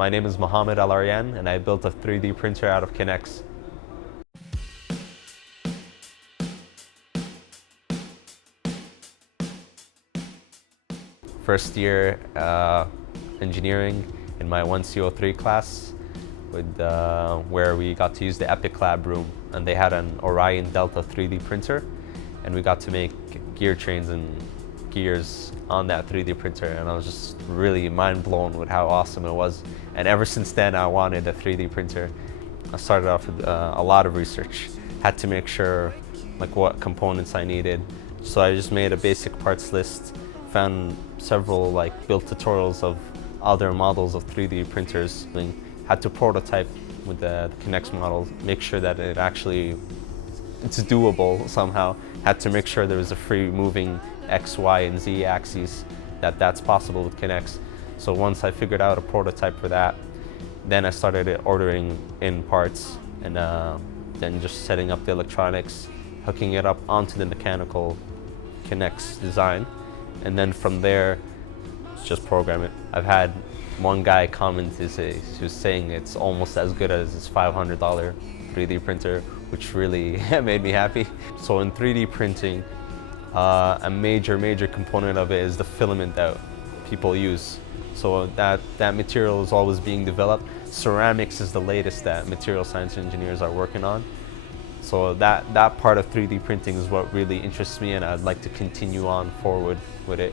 My name is Mohammed Al Aryan, and I built a 3D printer out of Kinex. First year engineering in my 1CO3 class, where we got to use the Epic Lab room, and they had an Orion Delta 3D printer, and we got to make gear trains and gears on that 3D printer, and I was just really mind blown with how awesome it was. And ever since then, I wanted a 3D printer. I started off with a lot of research, had to make sure like what components I needed. So I just made a basic parts list, found several like build tutorials of other models of 3D printers, and had to prototype with the Kinex model, make sure that it's doable somehow. Had to make sure there was a free moving X, Y, and Z axes, that's possible with Kinex. So once I figured out a prototype for that, then I started ordering in parts, and then just setting up the electronics, hooking it up onto the mechanical Kinex design, and then from there, just program it. I've had one guy comment, he was saying it's almost as good as his $500 3D printer, which really made me happy. So in 3D printing, a major component of it is the filament that people use. So that material is always being developed. Ceramics is the latest that material science engineers are working on. So that part of 3D printing is what really interests me, and I'd like to continue on forward with it.